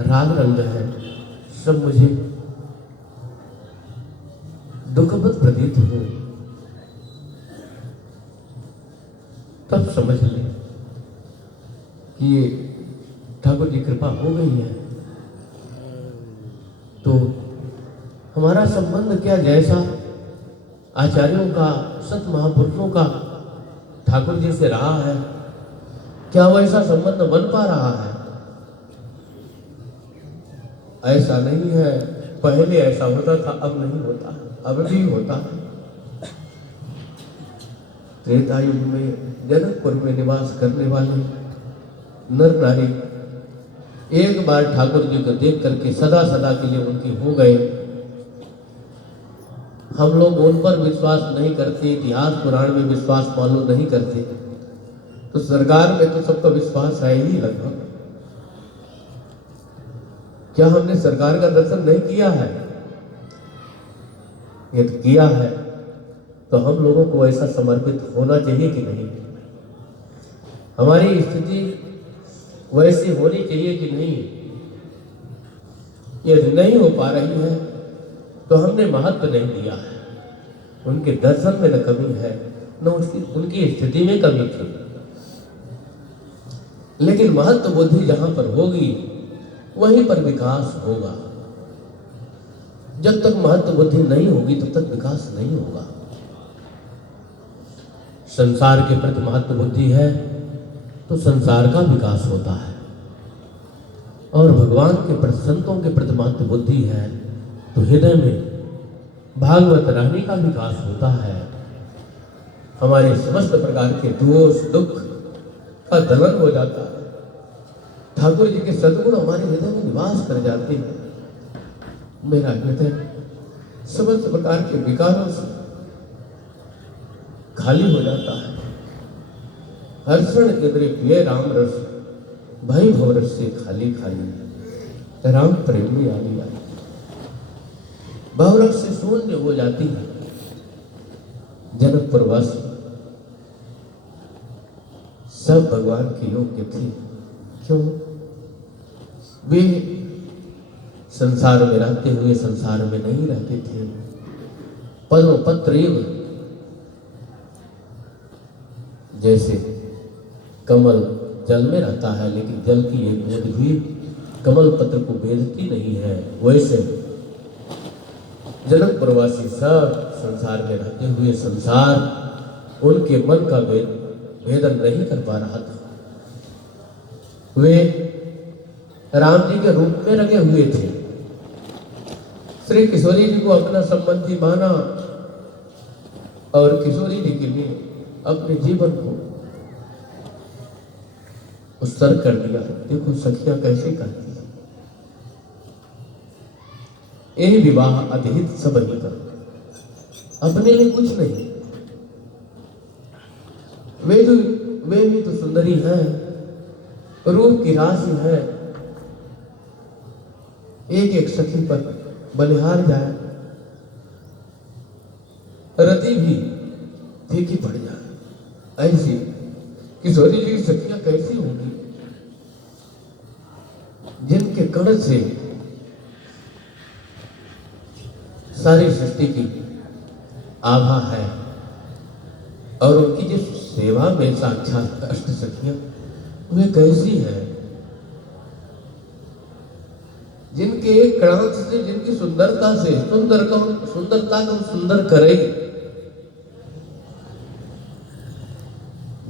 राग रंग है, सब मुझे दुखद प्रतीत हो। तब समझ लें कि ये ठाकुर की कृपा हो गई है। तो हमारा संबंध क्या जैसा आचार्यों का, सत महापुरुषों का ठाकुर जी से रहा है, क्या वैसा संबंध बन पा रहा है? ऐसा नहीं है। पहले ऐसा होता था, अब नहीं होता, अब भी होता है। त्रेता युग में जनकपुर में निवास करने वाले नर नारी एक बार ठाकुर जी को देख करके सदा सदा के लिए उनकी हो गए। हम लोग उन पर विश्वास नहीं करते, इतिहास पुराण में विश्वास मालूम नहीं करते, तो सरकार में तो सबका विश्वास है ही लगभग। क्या हमने सरकार का दर्शन नहीं किया है? यदि किया है तो हम लोगों को ऐसा समर्पित होना चाहिए कि नहीं? हमारी स्थिति वैसी होनी चाहिए कि नहीं? यदि नहीं हो पा रही है तो हमने महत्व नहीं दिया है। उनके दर्शन में न कमी है, न उनकी स्थिति में कमी थी। लेकिन महत्व बुद्धि जहां पर होगी वहीं पर विकास होगा। जब तक महत्व बुद्धि नहीं होगी तब तक विकास नहीं होगा। संसार के प्रति महत्व बुद्धि है तो संसार का विकास होता है, और भगवान के प्रति, संतों के प्रति महत्व बुद्धि है तो हृदय में भागवत रानी का विकास होता है। हमारे समस्त प्रकार के दोष दुख का दमन हो जाता है। ठाकुर जी के सद्गुण हमारे हृदय में निवास कर जाते हैं। मेरा हृदय समस्त प्रकार के विकारों से खाली हो जाता है। हर्षण इंद्रिय प्रिय राम रस, भय भव रस से खाली खाली, राम प्रेम में आली आई। भवरस से शून्य हो जाती है। जनकपुर वासी सब भगवान के योग्य थे। क्यों? वे संसार में रहते हुए संसार में नहीं रहते थे। पद्म पत्र जैसे कमल जल में रहता है लेकिन जल की एक बूंद भी कमल पत्र को भेदती नहीं है, वैसे जनकपुरवासी सब संसार में रहते हुए संसार उनके मन का भेदन नहीं कर पा रहा था। वे राम जी के रूप में रखे हुए थे। श्री किशोरी जी को अपना संबंधी माना और किशोरी जी के लिए अपने जीवन को उत्सर्ग कर दिया। देखो सखियां कैसे करती है। यही विवाह अतिहित सब ही कर, अपने लिए कुछ नहीं। वे भी तो सुंदरी हैं, रूप की राशि है। एक एक सखी पर बलिहार जाए, रति भी फीकी पड़ जाए। ऐसी किशोरी जी की सखियां कैसी होंगी जिनके कण से सारी सृष्टि की आभा है, और उनकी जिस सेवा में साक्षात अष्ट सखियां, वे कैसी है जिनके एक कणांत से, जिनकी सुंदरता से सुंदरता को सुंदर करेगी,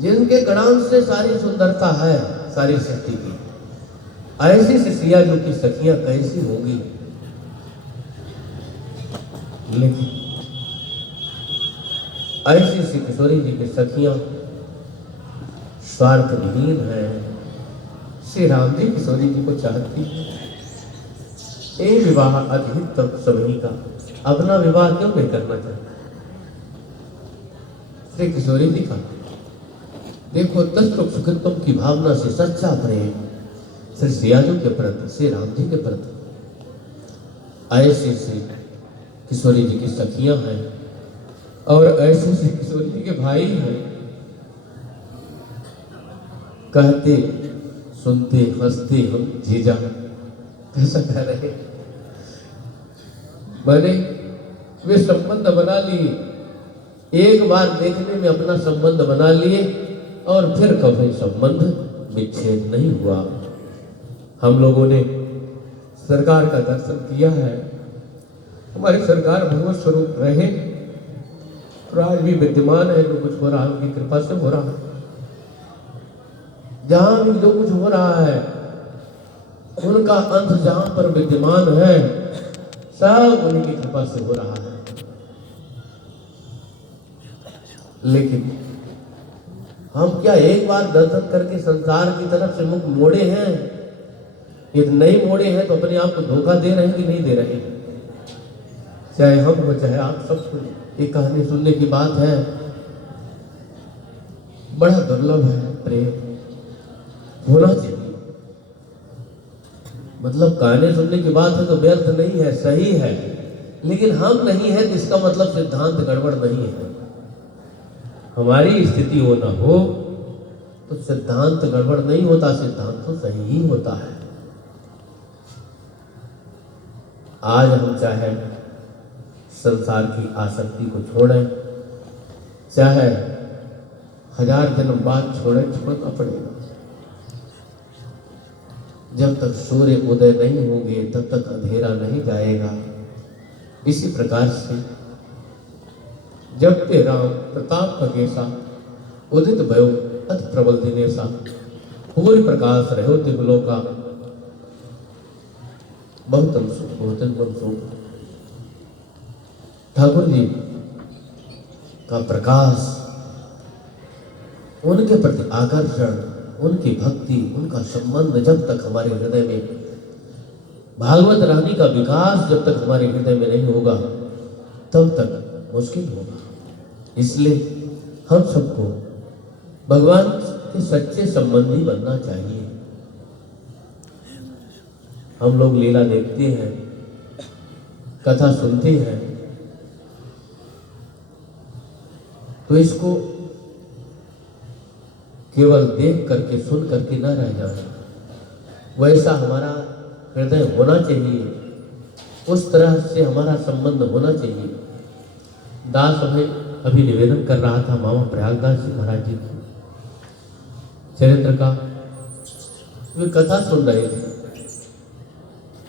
जिनके कणांत से सारी सुंदरता है सारी सृष्टि की। ऐसी शिष्या जो की सखियां कैसी होंगी। लेकिन ऐसी सी किशोरी जी की सखियां स्वार्थ विहीन है। श्री राम जी किशोरी जी को चाहती है। ये विवाह अधिकतम सभी का, अपना विवाह क्यों नहीं करना चाहता? श्री किशोरी जी का देखो तत्व सुखत्व की भावना से सच्चा प्रेम श्री सियाजू के प्रति, श्री राम जी के प्रति। ऐसी सी किशोरी जी की सखियां हैं और ऐसे सी किशोरी जी के भाई हैं। कहते सुनते हंसते हम जीजा, ऐसा कह रहे। मैंने वे संबंध बना लिए, एक बार देखने में अपना संबंध बना लिए और फिर कभी संबंध विच्छेद नहीं हुआ। हम लोगों ने सरकार का दर्शन किया है। हमारी सरकार भगवत स्वरूप रहे और आज भी विद्यमान है। जो कुछ हो रहा है उनकी कृपा से हो रहा है। जहां भी जो कुछ हो रहा है उनका अंत जहां पर विद्यमान है सब उनकी कृपा से हो रहा है। लेकिन हम क्या एक बार दर्शन करके संसार की तरफ से मुख मोड़े हैं? यदि नहीं मोड़े हैं तो अपने आप को धोखा दे रहे हैं कि नहीं दे रहे हैं? चाहे हम हो चाहे आप सबको ये कहानी सुनने की बात है। बड़ा दुर्लभ है प्रेम, होना चाहिए। मतलब कहानी सुनने की बात है तो व्यर्थ नहीं है, सही है। लेकिन हम नहीं है तो इसका मतलब सिद्धांत गड़बड़ नहीं है। हमारी स्थिति हो ना हो तो सिद्धांत गड़बड़ नहीं होता, सिद्धांत तो सही ही होता है। आज हम चाहे संसार की आसक्ति को छोड़ें, चाहे 1000 जन्म बाद छोड़ें, छोड़ना पड़ेगा। जब तक सूर्य उदय नहीं होंगे तब तक अंधेरा नहीं जाएगा। इसी प्रकार से जब ते राम प्रताप ककेसा उदित भयो अति प्रबल दिनेसा पूरी प्रकाश रहो दिवलों का बहुतम सुख बहुतन सुख। ठाकुर जी का प्रकाश, उनके प्रति आकर्षण, उनकी भक्ति, उनका संबंध जब तक हमारे हृदय में, भागवत रानी का विकास जब तक हमारे हृदय में नहीं होगा तब तक मुश्किल होगा। इसलिए हम सबको भगवान के सच्चे संबंधी बनना चाहिए। हम लोग लीला देखते हैं, कथा सुनते हैं, तो इसको केवल देख करके सुन करके न रह जाए। वैसा हमारा हृदय होना चाहिए, उस तरह से हमारा संबंध होना चाहिए। दास हमें अभी निवेदन कर रहा था मामा प्रयागदास जी महाराज जी की चरित्र का। वे कथा सुन रहे थे।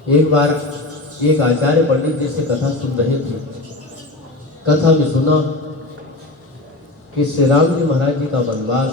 एक बार एक आचार्य पंडित जी से कथा सुन रहे थे। कथा में सुना कि श्री राम जी महाराज जी का वनवास